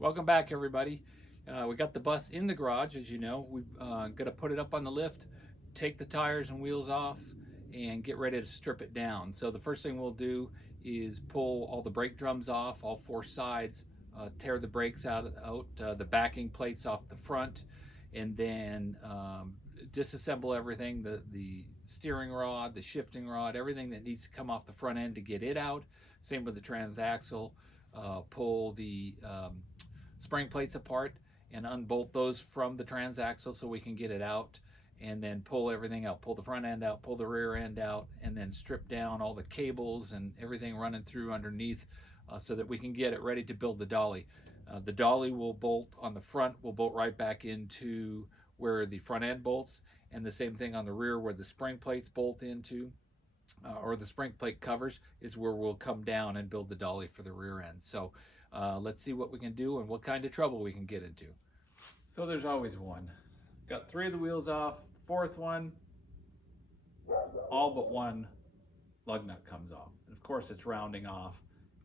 Welcome back, everybody. We got the bus in the garage, as you know. We've got to put it up on the lift, take the tires and wheels off, and get ready to strip it down. So the first thing we'll do is pull all the brake drums off, all four sides, tear the brakes out, the backing plates off the front, and then disassemble everything, the steering rod, the shifting rod, everything that needs to come off the front end to get it out. Same with the transaxle. Pull the spring plates apart and unbolt those from the transaxle so we can get it out, and then pull everything out, pull the front end out, pull the rear end out, and then strip down all the cables and everything running through underneath so that we can get it ready to build the dolly. The dolly will bolt on the front, will bolt right back into where the front end bolts, and the same thing on the rear where the spring plates bolt into, or the spring plate covers, is where we'll come down and build the dolly for the rear end. So let's see what we can do and what kind of trouble we can get into. So there's always one. Got three of the wheels off, fourth one, all but one lug nut comes off. And of course it's rounding off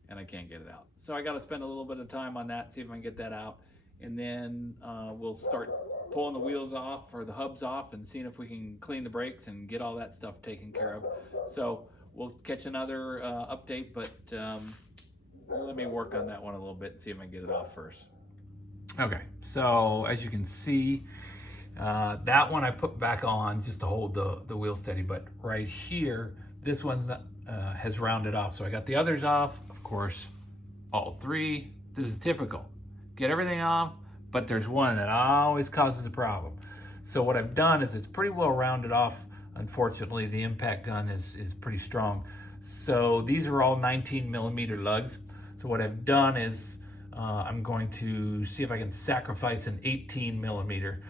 and I can't get it out. So I got to spend a little bit of time on that, see if I can get that out. And then we'll start pulling the wheels off or the hubs off and seeing if we can clean the brakes and get all that stuff taken care of. So we'll catch another update, but let me work on that one a little bit and see if I can get it off first. Okay, so as you can see, that one I put back on just to hold the wheel steady, but right here, this one's has rounded off. So I got the others off, of course, all three. This is typical. Get everything off, but there's one that always causes a problem. So what I've done is it's pretty well rounded off. Unfortunately, the impact gun is pretty strong. So these are all 19mm lugs. So what I've done is I'm going to see if I can sacrifice an 18mm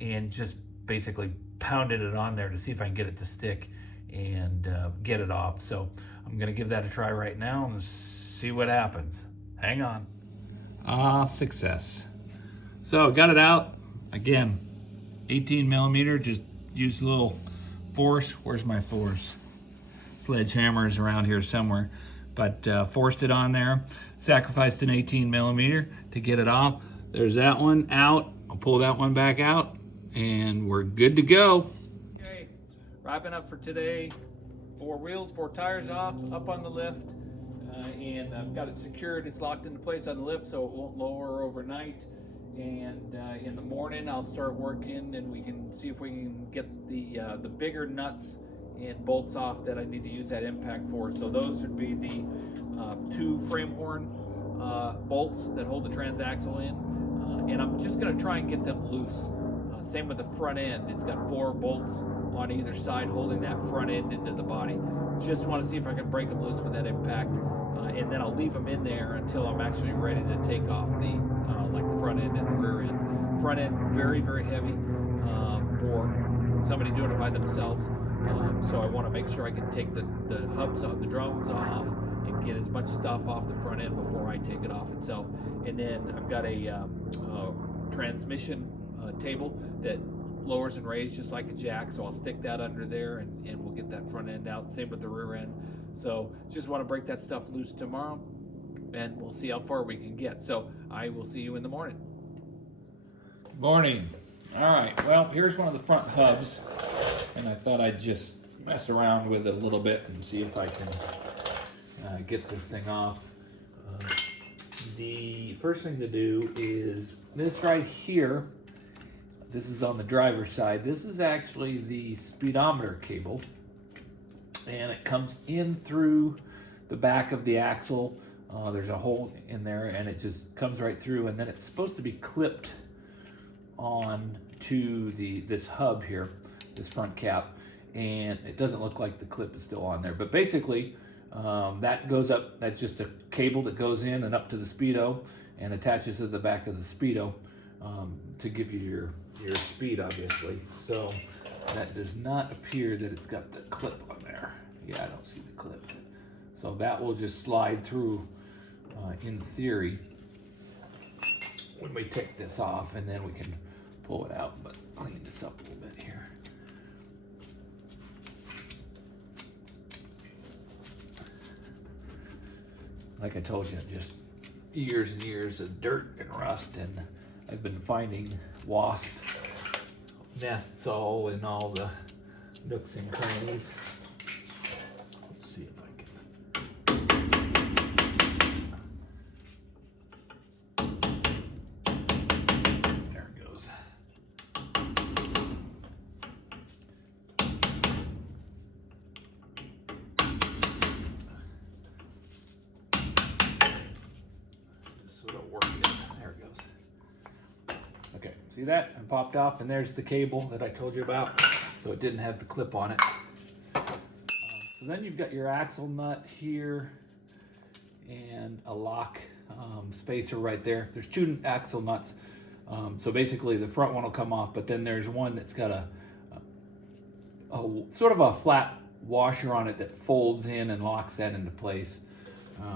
and just basically pounded it on there to see if I can get it to stick and get it off. So I'm gonna give that a try right now and see what happens. Hang on. Success. So got it out. Again, 18mm, just use a little force. Where's my force? Sledgehammer is around here somewhere. But forced it on there, sacrificed an 18mm to get it off. There's that one out. I'll pull that one back out and we're good to go. Okay, wrapping up for today. 4 wheels, 4 tires off, up on the lift. And I've got it secured. It's locked into place on the lift so it won't lower overnight. And in the morning I'll start working and we can see if we can get the bigger nuts and bolts off that I need to use that impact for. So those would be the 2 frame horn bolts that hold the transaxle in. And I'm just gonna try and get them loose. Same with the front end. It's got 4 bolts on either side holding that front end into the body. Just wanna see if I can break them loose with that impact. And then I'll leave them in there until I'm actually ready to take off like the front end and the rear end. Front end very, very heavy for somebody doing it by themselves. So I want to make sure I can take the hubs off, the drums off, and get as much stuff off the front end before I take it off itself. And then I've got a transmission table that lowers and raises just like a jack, so I'll stick that under there and we'll get that front end out. Same with the rear end. So just want to break that stuff loose tomorrow and we'll see how far we can get. So I will see you in the morning. Morning. All right, well, here's one of the front hubs, and I thought I'd just mess around with it a little bit and see if I can get this thing off. The first thing to do is this right here. This is on the driver's side. This is actually the speedometer cable, and it comes in through the back of the axle. There's a hole in there, and it just comes right through, and then it's supposed to be clipped on to this hub here, this front cap, and it doesn't look like the clip is still on there, but basically that goes up. That's just a cable that goes in and up to the speedo and attaches to the back of the speedo to give you your speed, obviously. So that does not appear that it's got the clip on there. Yeah, I don't see the clip. So that will just slide through in theory when we take this off, and then we can pull it out, but clean this up a little bit here. Like I told you, just years and years of dirt and rust, and I've been finding wasp nests all in all the nooks and crannies. Let's see if I can. There it goes. Just sort of work it. There it goes. Okay, see that? And popped off, and there's the cable that I told you about. So it didn't have the clip on it. So then you've got your axle nut here and a lock spacer right there. There's two axle nuts. So basically the front one will come off, but then there's one that's got a sort of a flat washer on it that folds in and locks that into place.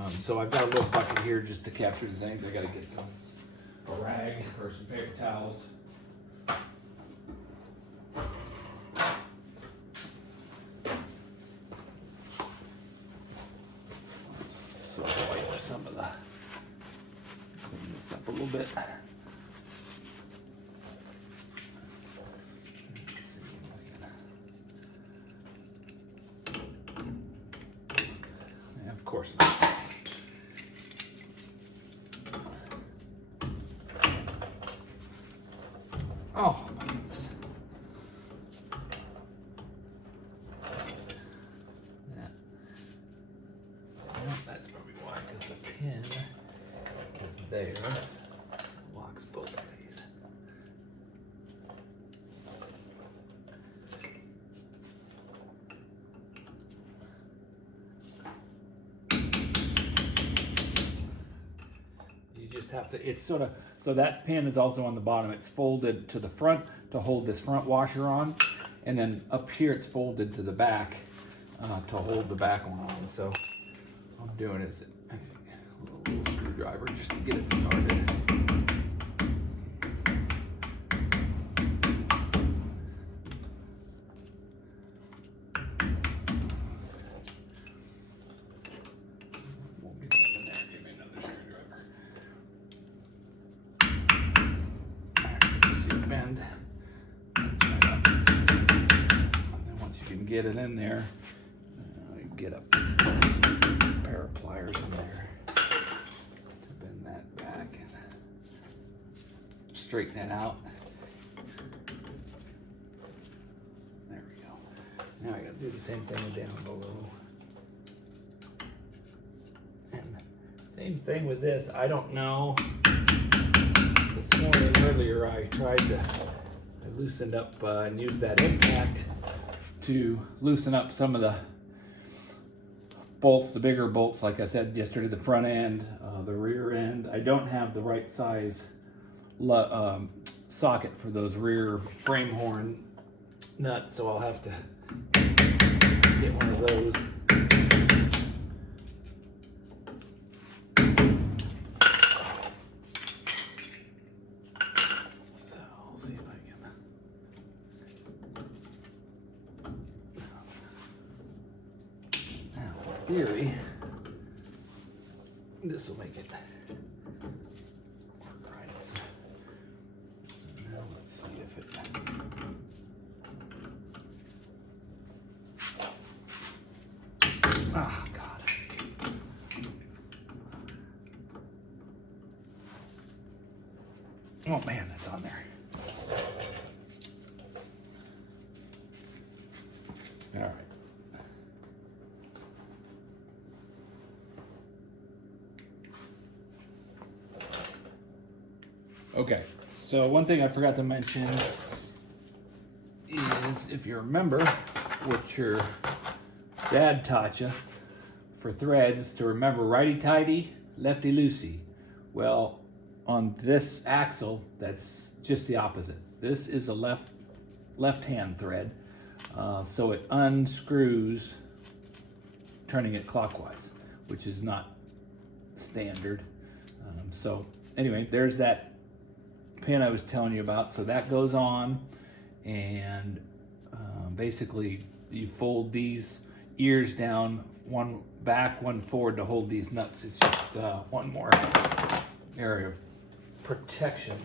So I've got a little bucket here just to capture the things. I got to get a rag or some paper towels. So I'll wipe some of the, clean this up a little bit. Let's see if I can. Yeah, of course not. Oh my goodness. Yeah. Well, that's probably why, because the pin is there. Locks both ways. You just have to, it's sort of, so that pin is also on the bottom. It's folded to the front to hold this front washer on. And then up here it's folded to the back to hold the back one on. So what I'm doing is a little screwdriver just to get it started. Won't get that in there. Give me another screwdriver. See it bend. Right up. And then once you can get it in there, get a pair of pliers in there to bend that back and straighten it out. There we go. Now I gotta do the same thing down below. And same thing with this. I don't know. This morning earlier I loosened up and used that impact to loosen up some of the bolts, the bigger bolts, like I said yesterday, the front end, the rear end. I don't have the right size socket for those rear frame horn nuts, so I'll have to get one of those. So I'll see if I can. Now, in theory, this will make it work right. So now let's see if it. Ah, God. Oh man, that's on there. All right. Okay, so one thing I forgot to mention is, if you remember what your dad taught you for threads, to remember righty-tighty, lefty-loosey. Well, on this axle, that's just the opposite. This is a left-hand thread, so it unscrews turning it clockwise, which is not standard. So anyway, there's that pin I was telling you about. So that goes on, and basically you fold these ears down, one back, one forward, to hold these nuts. It's just one more area of protection.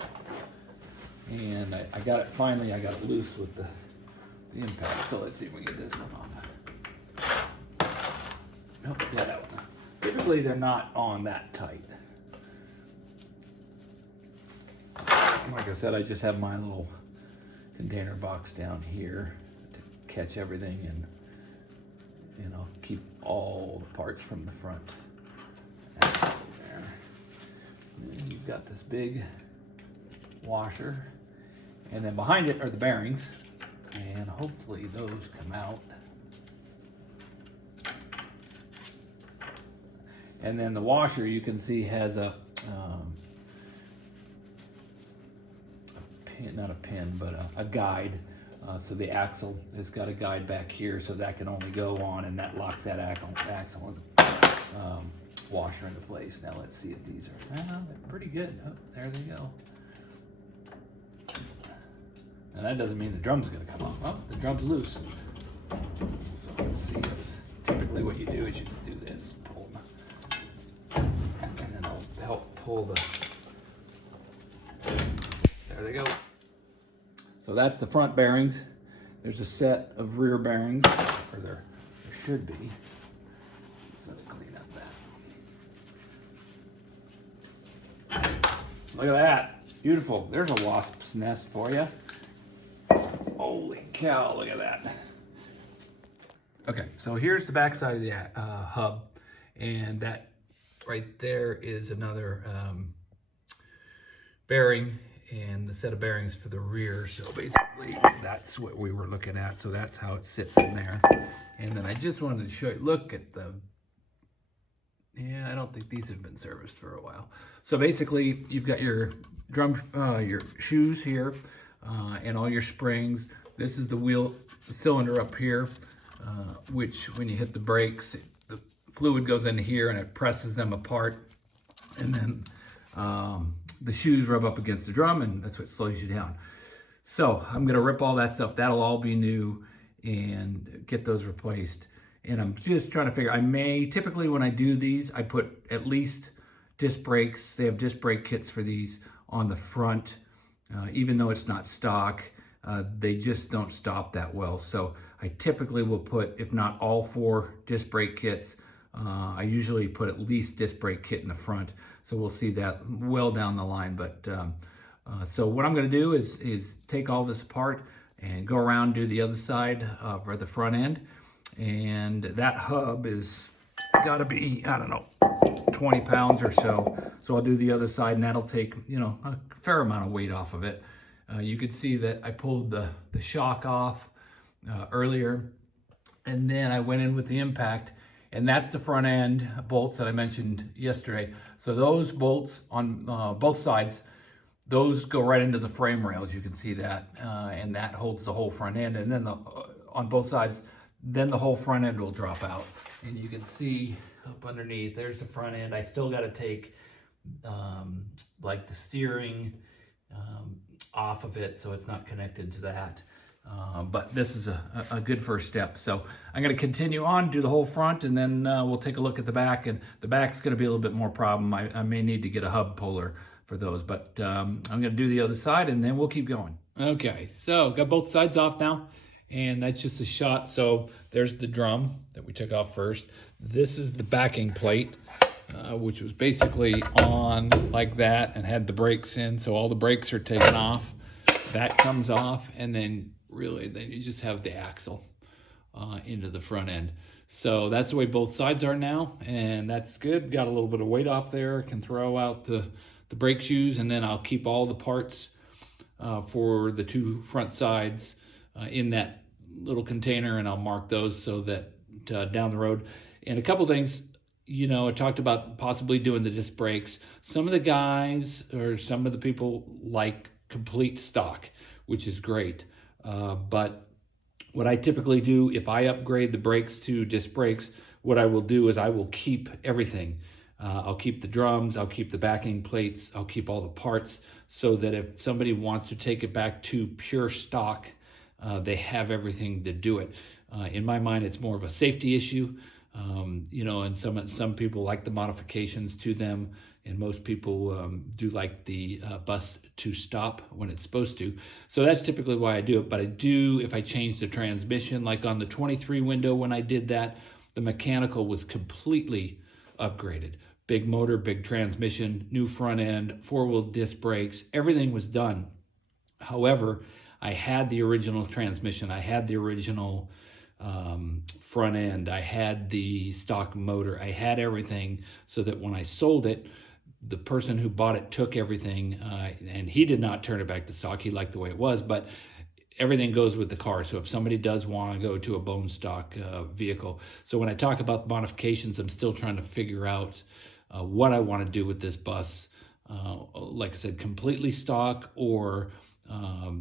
And I got it, finally I got it loose with the impact. So let's see if we can get this one off. Oh, yeah, that one. Typically they're not on that tight. Like I said, I just have my little container box down here to catch everything and, you know, keep all the parts from the front. There. And you've got this big washer, and then behind it are the bearings, and hopefully those come out. And then the washer, you can see, has a pin, not a pin, but a guide. So the axle has got a guide back here, so that can only go on, and that locks that axle washer into place. Now let's see if these are, well, they're pretty good. Oh, there they go. And that doesn't mean the drum's gonna come off. Oh, the drum's loose. So let's see if, typically what you do is you do this, pull them, and then it'll help pull the, there they go. So that's the front bearings. There's a set of rear bearings, or there should be. So to clean up that. Look at that, beautiful. There's a wasp's nest for you. Holy cow, look at that. Okay, so here's the back side of the hub, and that right there is another bearing, and the set of bearings for the rear. So basically that's what we were looking at. So that's how it sits in there. And then I just wanted to show you, look at the, yeah, I don't think these have been serviced for a while. So basically you've got your drum, your shoes here, and all your springs. This is the wheel, the cylinder up here, which when you hit the brakes, the fluid goes into here and it presses them apart. And then the shoes rub up against the drum, and that's what slows you down. So I'm gonna rip all that stuff. That'll all be new and get those replaced. And I'm just trying to figure, I may, typically when I do these, I put at least disc brakes. They have disc brake kits for these on the front. Even though it's not stock, they just don't stop that well. So I typically will put, if not all 4 disc brake kits, I usually put at least disc brake kit in the front. So we'll see that well down the line. But so what I'm gonna do is take all this apart and go around, do the other side for the front end. And that hub is gotta be, I don't know, 20 pounds or so. So I'll do the other side, and that'll take, you know, a fair amount of weight off of it. You could see that I pulled the shock off earlier, and then I went in with the impact, and that's the front end bolts that I mentioned yesterday. So those bolts on both sides, those go right into the frame rails. You can see that, and that holds the whole front end. And then on both sides, then the whole front end will drop out. And you can see up underneath, there's the front end. I still got to take like the steering off of it, so it's not connected to that. But this is a good first step. So I'm going to continue on, do the whole front, and then we'll take a look at the back. And the back's going to be a little bit more problem. I may need to get a hub puller for those, but I'm going to do the other side, and then we'll keep going. Okay, so got both sides off now, and that's just a shot. So there's the drum that we took off first. This is the backing plate, which was basically on like that and had the brakes in. So all the brakes are taken off. That comes off, and then really then you just have the axle into the front end. So that's the way both sides are now, and that's good. Got a little bit of weight off there. Can throw out the brake shoes, and then I'll keep all the parts for the 2 front sides in that little container, and I'll mark those so that down the road. And a couple things, you know, I talked about possibly doing the disc brakes. Some of the guys or some of the people like complete stock, which is great. But what I typically do, if I upgrade the brakes to disc brakes, what I will do is I will keep everything. I'll keep the drums, I'll keep the backing plates, I'll keep all the parts, so that if somebody wants to take it back to pure stock, they have everything to do it. In my mind, it's more of a safety issue. You know, and some people like the modifications to them, and most people do like the bus to stop when it's supposed to. So that's typically why I do it. But I do, if I change the transmission, like on the 23 window when I did that, the mechanical was completely upgraded. Big motor, big transmission, new front end, four-wheel disc brakes, everything was done. However, I had the original transmission, I had the original front end, I had the stock motor, I had everything, so that when I sold it, the person who bought it took everything, and he did not turn it back to stock. He liked the way it was, but everything goes with the car. So if somebody does want to go to a bone stock vehicle. So when I talk about modifications, I'm still trying to figure out what I want to do with this bus. Like I said, completely stock, or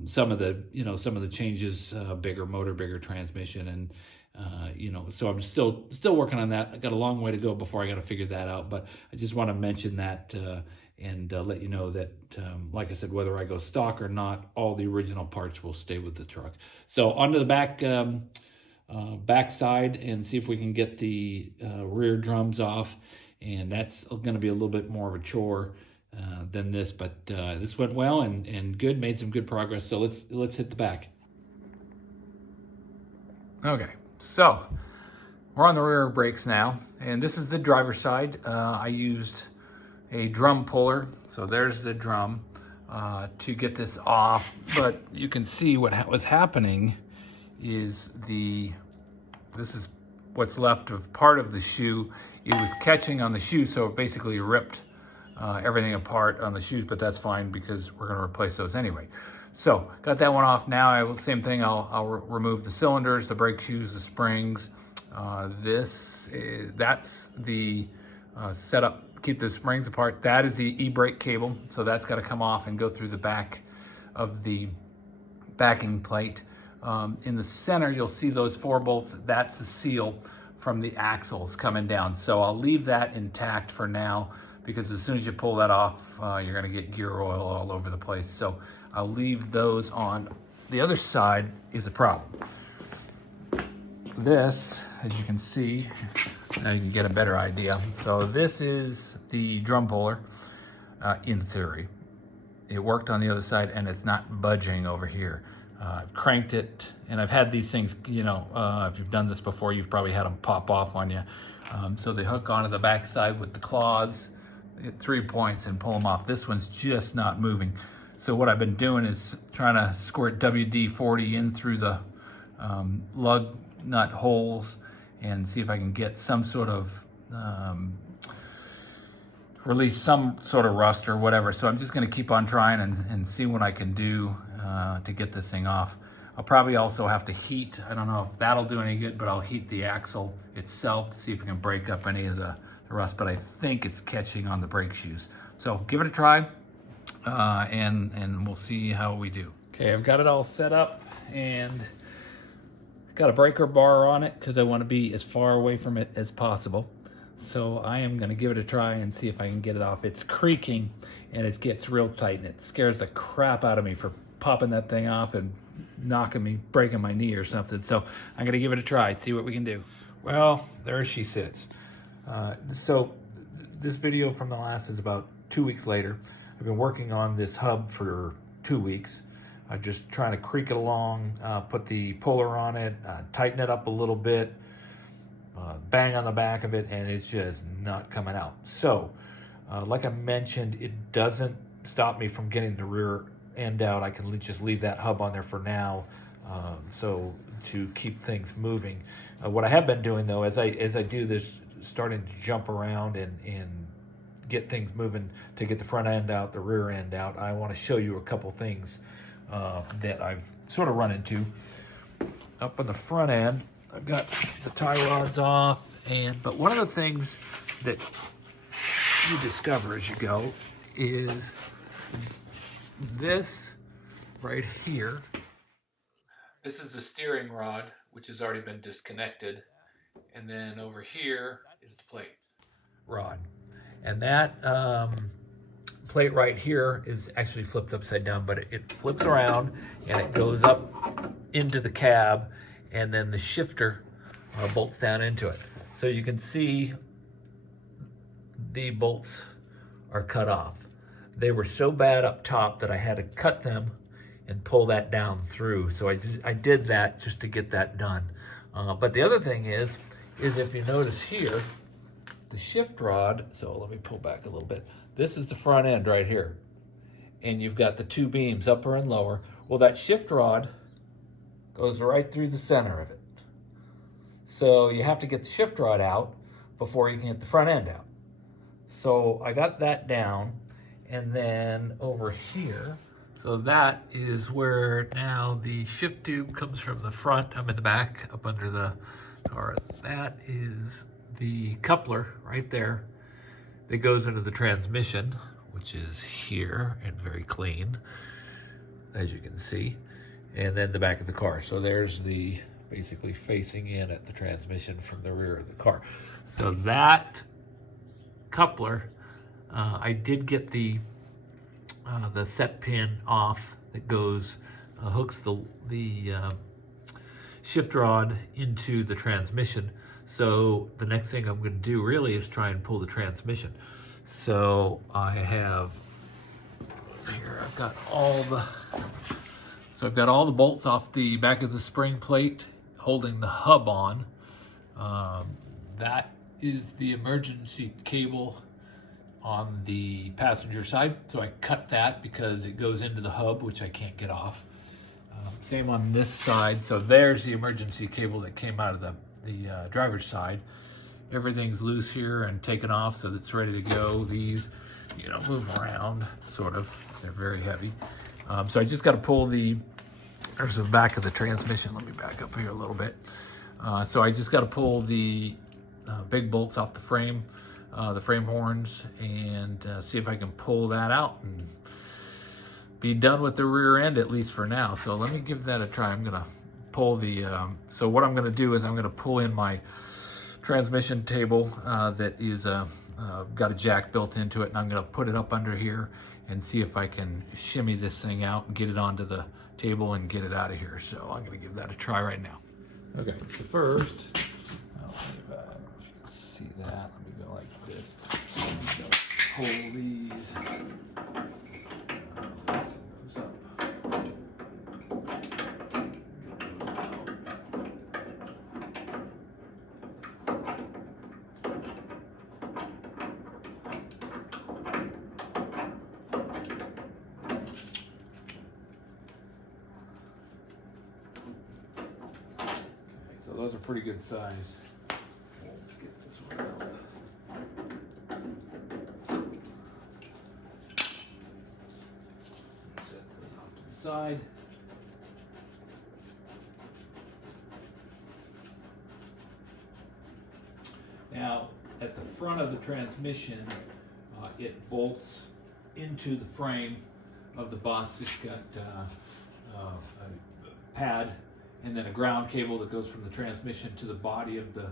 some of the changes, bigger motor, bigger transmission, and you know, so I'm still working on that. I got a long way to go before I got to figure that out, but I just want to mention that and let you know that, like I said, whether I go stock or not, all the original parts will stay with the truck. So onto the back side, and see if we can get the rear drums off, and that's going to be a little bit more of a chore than this, but this went well and good, made some good progress. So let's hit the back. Okay, so we're on the rear brakes now, and this is the driver's side. I used a drum puller, so there's the drum to get this off, but you can see what was happening is this is what's left of part of the shoe. It was catching on the shoe, so it basically ripped everything apart on the shoes, but that's fine because we're going to replace those anyway. So got that one off. Now same thing, I'll remove the cylinders, the brake shoes, the springs. That's the setup, keep the springs apart. That is the e-brake cable, so that's got to come off and go through the back of the backing plate. In the center, you'll see those 4 bolts. That's the seal from the axles coming down. So I'll leave that intact for now, because as soon as you pull that off, you're gonna get gear oil all over the place. So I'll leave those on. The other side is a problem. This, as you can see, now you can get a better idea. So this is the drum puller, in theory. It worked on the other side, and it's not budging over here. I've cranked it, and I've had these things, you know, if you've done this before, you've probably had them pop off on you. So they hook onto the back side with the claws at 3 points and pull them off. This one's just not moving. So what I've been doing is trying to squirt WD-40 in through the lug nut holes and see if I can get some sort of release some sort of rust or whatever. So I'm just going to keep on trying and see what I can do to get this thing off. I'll probably also have to heat, I don't know if that'll do any good, but I'll heat the axle itself to see if we can break up any of the rust, but I think it's catching on the brake shoes. So give it a try, and we'll see how we do. Okay, I've got it all set up, and got a breaker bar on it because I want to be as far away from it as possible. So I am going to give it a try and see if I can get it off. It's creaking, and it gets real tight, and it scares the crap out of me for popping that thing off and breaking my knee or something. So I'm going to give it a try, see what we can do. Well, there she sits. So this video from the last is about 2 weeks later. I've been working on this hub for 2 weeks. I'm just trying to creak it along, put the puller on it, tighten it up a little bit, bang on the back of it, and it's just not coming out. So, like I mentioned, it doesn't stop me from getting the rear end out. I can just leave that hub on there for now, so to keep things moving. What I have been doing though, as I do this, starting to jump around and get things moving to get the front end out, the rear end out, I want to show you a couple things that I've sort of run into. Up on the front end, I've got the tie rods off, but one of the things that you discover as you go is this right here. This is the steering rod, which has already been disconnected, and then over here is the plate rod, and that plate right here is actually flipped upside down, but it flips around and it goes up into the cab, and then the shifter bolts down into it. So you can see the bolts are cut off. They were so bad up top that I had to cut them and pull that down through. So I did that just to get that done. But the other thing is if you notice here, the shift rod, so let me pull back a little bit. This is the front end right here. And you've got the two beams, upper and lower. Well, that shift rod goes right through the center of it. So you have to get the shift rod out before you can get the front end out. So I got that down, and then over here, so that is where now the shift tube comes from the front. I'm in the back, up under the car. That is the coupler right there that goes into the transmission, which is here and very clean, as you can see. And then the back of the car. So there's the basically facing in at the transmission from the rear of the car. So that coupler, I did get the set pin off that goes, hooks the shift rod into the transmission. So the next thing I'm going to do really is try and pull the transmission. So I have here, I've got all the bolts off the back of the spring plate holding the hub on. That is the emergency cable on the passenger side. So I cut that because it goes into the hub, which I can't get off. Same on this side. So there's the emergency cable that came out of the driver's side. Everything's loose here and taken off, so it's ready to go. These, you know, move around, sort of. They're very heavy. So I just got to pull there's the back of the transmission. Let me back up here a little bit. So I just got to pull the big bolts off the frame horns, and see if I can pull that out and be done with the rear end, at least for now. So let me give that a try. I'm gonna pull so what I'm gonna do is I'm gonna pull in my transmission table that is got a jack built into it, and I'm gonna put it up under here and see if I can shimmy this thing out and get it onto the table and get it out of here. So I'm gonna give that a try right now. Okay, so first, I don't know if you can see that. Let me go like this. I'm just gonna pull these. Goes up. So those are pretty good size. Let's get this one out. Set those off to the side. Now, at the front of the transmission, it bolts into the frame of the bus. It's got a pad and then a ground cable that goes from the transmission to the body of the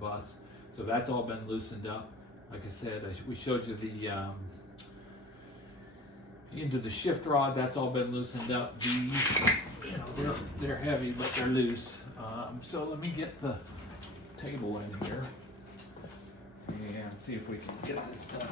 bus. So that's all been loosened up. Like I said, we showed you the into the shift rod. That's all been loosened up. These, you know, they're heavy, but they're loose. So let me get the table in here and see if we can get this done.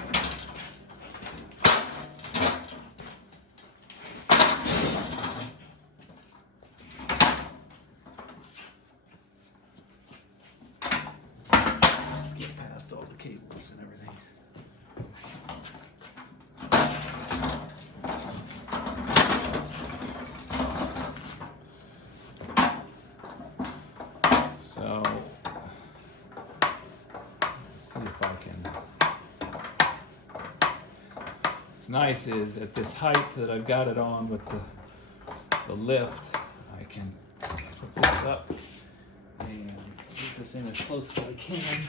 All the cables and everything. So let's see if I can. What's nice is at this height that I've got it on with the lift, I can put this up and get this in as close as I can.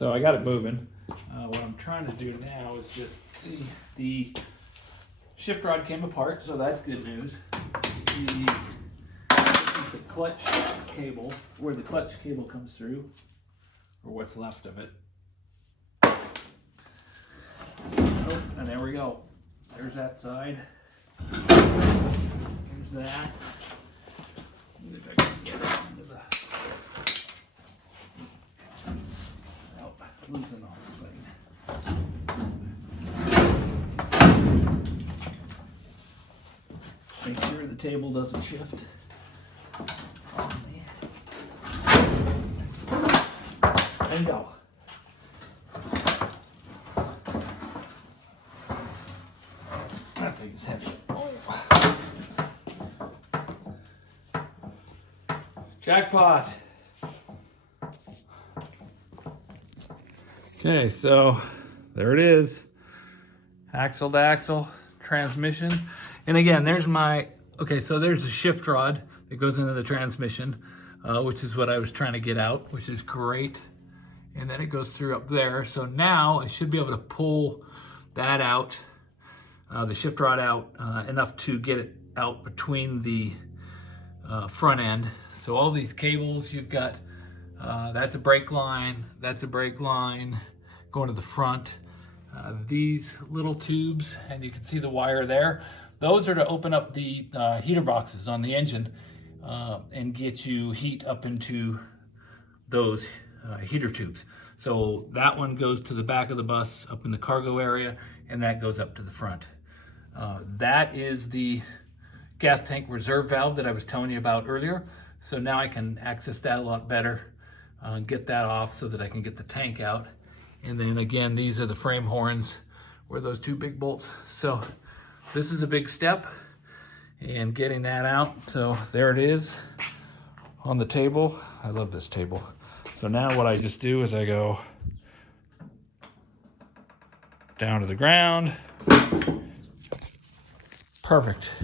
So I got it moving. What I'm trying to do now is just see the shift rod came apart, so that's good news. This is the clutch cable, where the clutch cable comes through, or what's left of it. Oh, and there we go. There's that side. There's that. See if I can get it into the. Oh, losing all the thing. Make sure the table doesn't shift on me. And go. That thing is heavy. Oh. Jackpot. Okay, so there it is. Axle to axle transmission. And again, there's my, okay, so there's a shift rod that goes into the transmission, which is what I was trying to get out, which is great. And then it goes through up there. So now I should be able to pull that out, the shift rod out, enough to get it out between the front end. So all these cables you've got, that's a brake line, that's a brake line going to the front. These little tubes, and you can see the wire there, those are to open up the heater boxes on the engine and get you heat up into those heater tubes. So that one goes to the back of the bus up in the cargo area, and that goes up to the front. That is the gas tank reserve valve that I was telling you about earlier. So now I can access that a lot better, get that off so that I can get the tank out. And then again, these are the frame horns where those two big bolts. So this is a big step in getting that out. So there it is on the table. I love this table. So now what I just do is I go down to the ground. Perfect.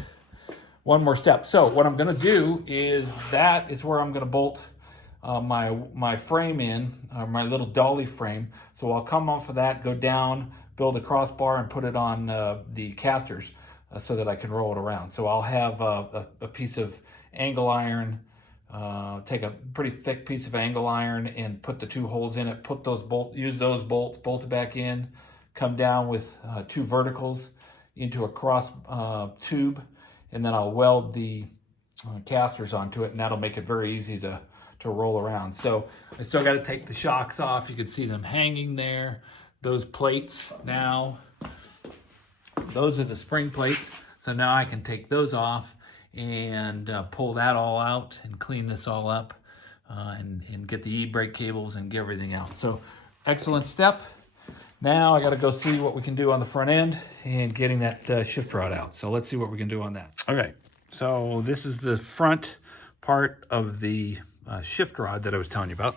One more step. So what I'm gonna do is, that is where I'm gonna bolt my frame in, my little dolly frame. So I'll come off of that, go down, build a crossbar, and put it on the casters so that I can roll it around. So I'll have a piece of angle iron, take a pretty thick piece of angle iron and put the two holes in it, put those use those bolts, bolt it back in, come down with two verticals into a cross tube, and then I'll weld the casters onto it, and that'll make it very easy to roll around. So I still got to take the shocks off. You can see them hanging there. Those plates now, those are the spring plates. So now I can take those off and pull that all out and clean this all up and get the e-brake cables and get everything out. So excellent step. Now I got to go see what we can do on the front end and getting that shift rod out. So let's see what we can do on that. Okay, so this is the front part of the shift rod that I was telling you about.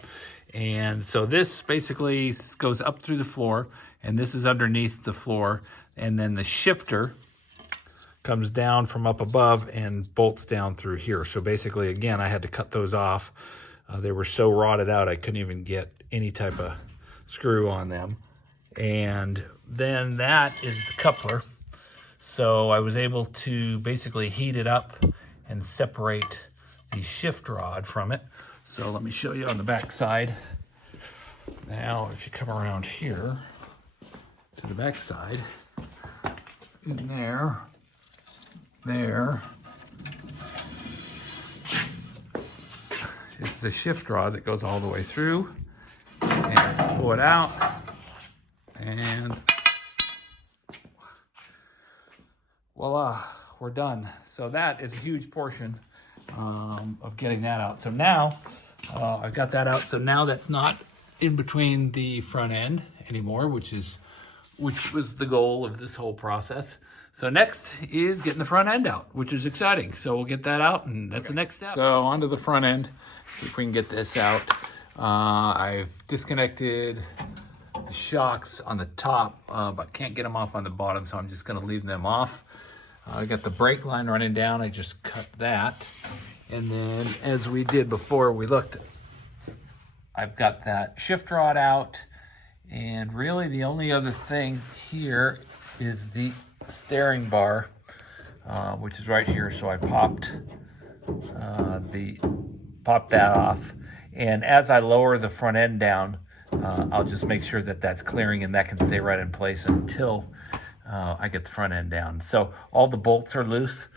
And so this basically goes up through the floor, and this is underneath the floor. And then the shifter comes down from up above and bolts down through here. So basically, again, I had to cut those off. They were so rotted out, I couldn't even get any type of screw on them. And then that is the coupler. So I was able to basically heat it up and separate the shift rod from it. So let me show you on the back side. Now, if you come around here to the back side, in there, is the shift rod that goes all the way through. And pull it out, and voila, we're done. So that is a huge portion of getting that out. So now I've got that out. So now that's not in between the front end anymore, which was the goal of this whole process. So next is getting the front end out, which is exciting. So we'll get that out, and that's the next step. So onto the front end, see if we can get this out. I've disconnected the shocks on the top, but can't get them off on the bottom, so I'm just gonna leave them off. I got the brake line running down. I just cut that. And then, as we did before we looked, I've got that shift rod out, And really the only other thing here is the steering bar, which is right here. So I popped that off. And as I lower the front end down, I'll just make sure that that's clearing and that can stay right in place until I get the front end down. So all the bolts are loose.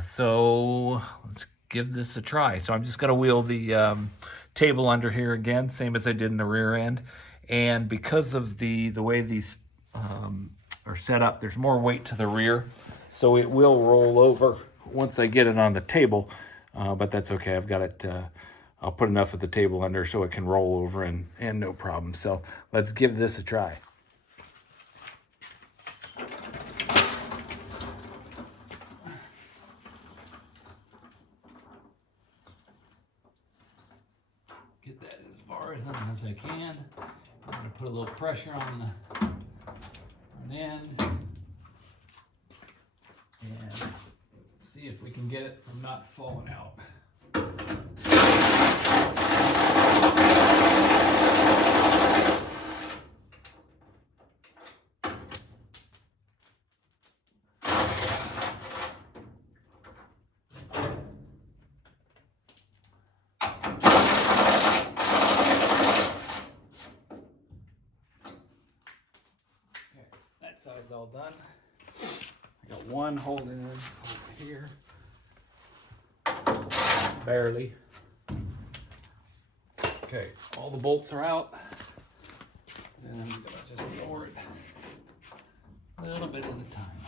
So let's give this a try. So I'm just going to wheel the table under here again, same as I did in the rear end. And because of the way these are set up, there's more weight to the rear. So it will roll over once I get it on the table, but that's okay. I've got it, I'll put enough of the table under so it can roll over and no problem. So let's give this a try. Get that as far as I can. I'm gonna put a little pressure on the front end and see if we can get it from not falling out. That side's all done. I got one holding in over here. Barely. Okay, all the bolts are out. And I'm gonna just lower it a little bit at a time.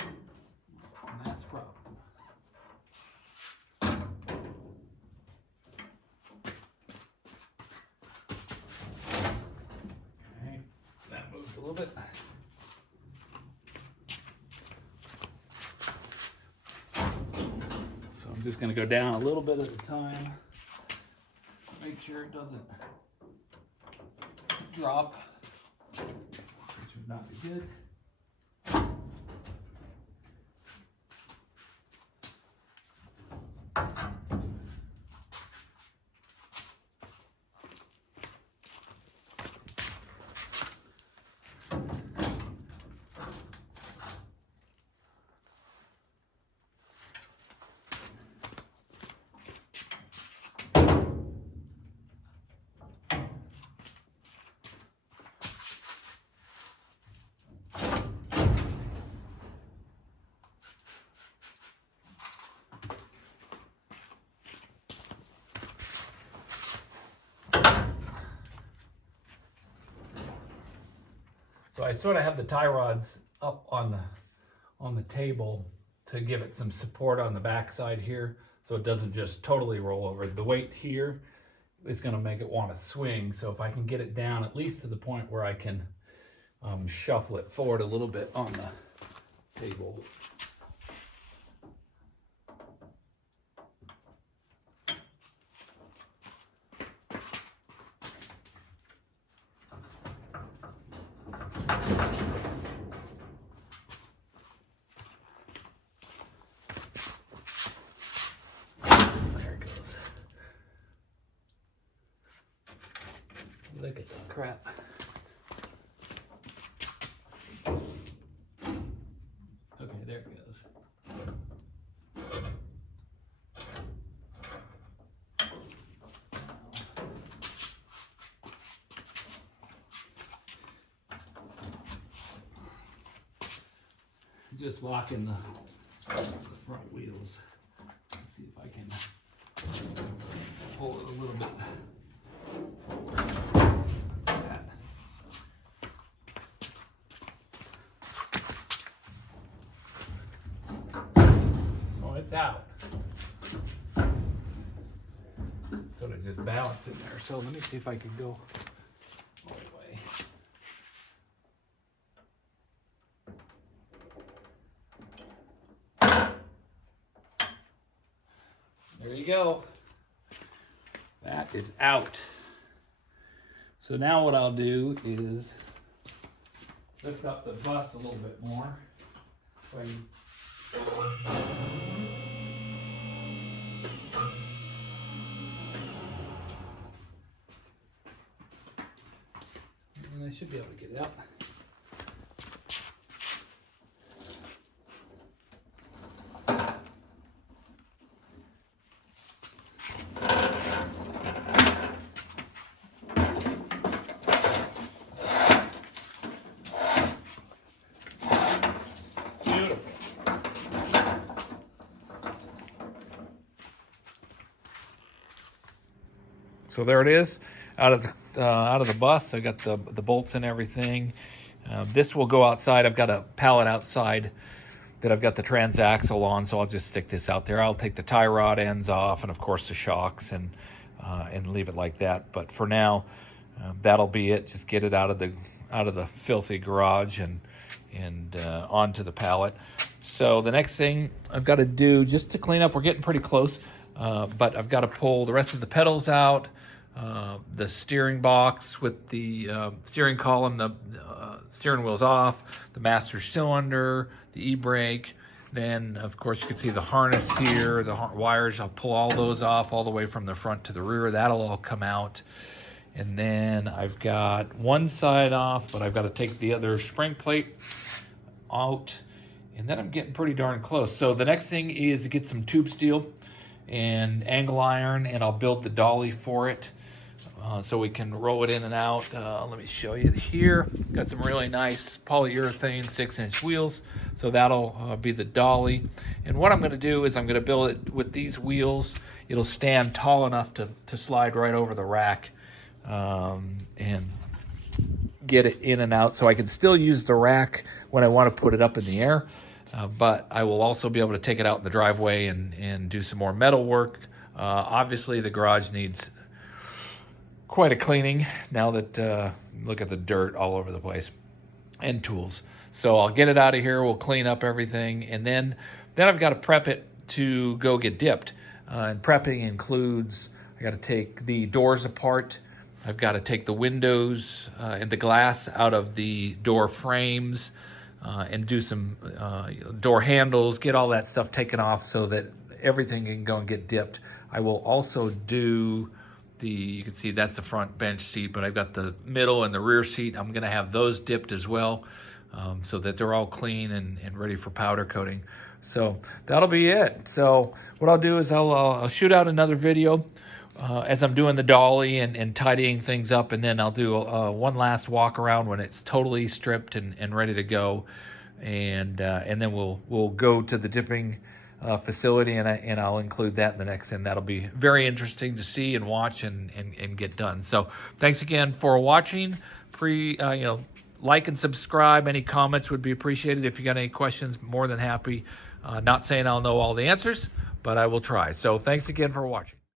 And that's a problem. Okay, that moved a little bit. So I'm just going to go down a little bit at a time. Make sure it doesn't drop, which would not be good. So I sort of have the tie rods up on the table to give it some support on the back side here, so it doesn't just totally roll over. The weight here is going to make it want to swing. So if I can get it down at least to the point where I can shuffle it forward a little bit on the table. Look at that crap. Okay, there it goes. Just locking the front wheels. Let's see if I can pull it a little bit. It's out. Sort of just balance in there. So let me see if I can go all the way. There you go. That is out. So now what I'll do is lift up the bus a little bit more. So I can I should be able to get it out. So there it is, out of the bus. I got the bolts and everything. This will go outside. I've got a pallet outside that I've got the transaxle on, so I'll just stick this out there. I'll take the tie rod ends off, and of course the shocks, and leave it like that. But for now, that'll be it. Just get it out of the filthy garage and onto the pallet. So the next thing I've got to do, just to clean up, we're getting pretty close. But I've got to pull the rest of the pedals out, the steering box with the steering column, the steering wheel's off, the master cylinder, the e-brake. Then, of course, you can see the harness here, the wires. I'll pull all those off all the way from the front to the rear. That'll all come out. And then I've got one side off, but I've got to take the other spring plate out. And then I'm getting pretty darn close. So the next thing is to get some tube steel and angle iron, and I'll build the dolly for it so we can roll it in and out. Let me show you here. Got some really nice polyurethane 6-inch wheels, so that'll be the dolly. And what I'm going to do is I'm going to build it with these wheels. It'll stand tall enough to slide right over the rack and get it in and out, so I can still use the rack when I want to put it up in the air. But I will also be able to take it out in the driveway and do some more metal work. Obviously, the garage needs quite a cleaning now that, look at the dirt all over the place, and tools. So I'll get it out of here. We'll clean up everything. And then I've got to prep it to go get dipped. And prepping includes, I got to take the doors apart. I've got to take the windows and the glass out of the door frames. And do some door handles, get all that stuff taken off so that everything can go and get dipped. I will also do you can see that's the front bench seat, but I've got the middle and the rear seat. I'm going to have those dipped as well so that they're all clean and ready for powder coating. So that'll be it. So what I'll do is I'll shoot out another video as I'm doing the dolly and tidying things up, and then I'll do one last walk around when it's totally stripped and ready to go, and then we'll go to the dipping facility, and I'll include that in the next, and that'll be very interesting to see and watch and get done. So thanks again for watching. Like and subscribe. Any comments would be appreciated. If you got any questions, more than happy. Not saying I'll know all the answers, but I will try. So thanks again for watching.